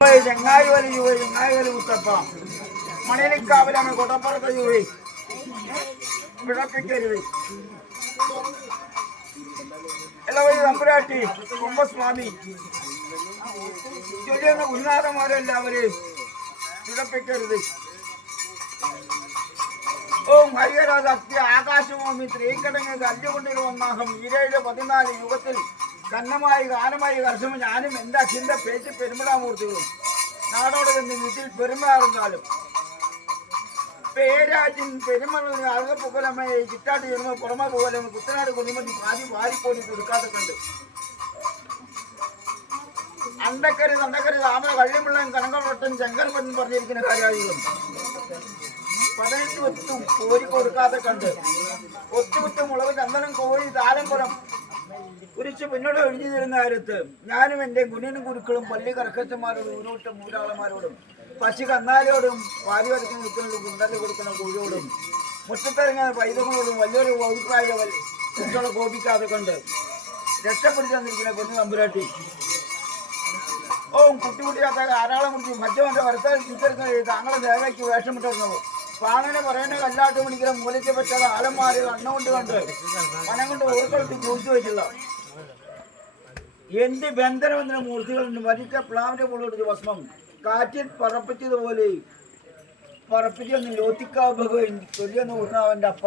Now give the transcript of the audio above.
ചെങ്ങായി വലി മുത്തപ്പ മണലിക്കാവിലാണ് കൊടപ്പുറത്ത് യുവി വിളപ്പിക്കരുത് എല്ലാവരും തമ്പുരാട്ടി കുംഭസ്വാമി ചൊല്ലുന്ന ഗുരുനാഥന്മാരെല്ലാവരെയും വിളപ്പിക്കരുത്. ഓം ഹരിഹരസത്യ ആകാശഭൂമി ത്രീക്കടങ്ങ് കല്ലുകൊണ്ടിൽ ഒന്നാഹം 14 യുഗത്തിൽ കന്നമായി ഗാനമായി കർശനം ഞാനും എൻ്റെ അച്ഛൻ്റെ പേച്ച് പെരുമിടാമൂർത്തികളും നാടോട് ചെന്ന് വീട്ടിൽ പെരുമാറുന്നാലും പേരാജിൻ പെരുമണ അഴകപ്പൊക്കലമ്മയെ ചിറ്റാട്ട് ചെന്ന് പുറമെ പോലെ കുത്തനാട് കുടുംബത്തിൽ പാതി വാരിപ്പോടി കൊടുക്കാതെ കണ്ട് അണ്ടക്കരി തണ്ടക്കരി താമര കള്ളിമുള്ളൻ കനകവട്ടൻ ചെങ്കൽപ്പൻ പറഞ്ഞിരിക്കുന്ന കാര്യാദികളും 18 ഒത്തും കോരി കൊടുക്കാതെ കണ്ട് ഒത്തുകുത്ത് മുളക് ചന്ദനം കോഴി താലംപുരം കുരിച്ച് പിന്നോട് ഒഴിഞ്ഞു തരുന്ന കാര്യത്ത് ഞാനും എൻ്റെ കുഞ്ഞിനും കുരുക്കളും പള്ളി കർക്കച്ചന്മാരോടും ഊരോട്ടും മൂരാളന്മാരോടും പശു കന്നാലോടും വാരി വരയ്ക്കുന്ന കുത്തിനോടും കുണ്ടല് കൊടുക്കുന്ന കോഴിയോടും മുറ്റത്തിറങ്ങുന്ന പൈതങ്ങളോടും വലിയൊരു അഭിപ്രായ കുട്ടികളെ കോപിക്കാതെ കണ്ട് രക്ഷപ്പെടുത്തി തന്നിരിക്കുന്ന പൊന്നു തമ്പുരാട്ടി ഓം കുട്ടിയാത്ത ധാരാളം കുട്ടി മറ്റവൻ്റെ വരത്താൽ ചിത്തെടുക്കുന്ന താങ്കളെ ദേവയ്ക്ക് വേഷമിട്ടിരുന്നത് പാണനെ പറയുന്ന കല്ലാട്ട് മണിക്കിற മൂലയ്ക്ക് പറ്റാതെ ആലന്മാര് കണ്ണുകൊണ്ട് കണ്ട് മനം കൊണ്ട് ഓർക്കളത്തിൽ ചോദിച്ചു വെച്ചില്ല എന്ത് ബന്ധനമെന്ന മൂർത്തികളുണ്ട് മരിച്ച പ്ലാവിന്റെ മുകളിൽ ഭസ്മം കാറ്റിൽ പറപ്പിച്ചതുപോലെ പറപ്പിച്ചെന്ന് ലോത്തിക്കാവ് ഭഗവൻ ചൊല്ലിയെന്ന് പറഞ്ഞ അവൻ്റെ അപ്പ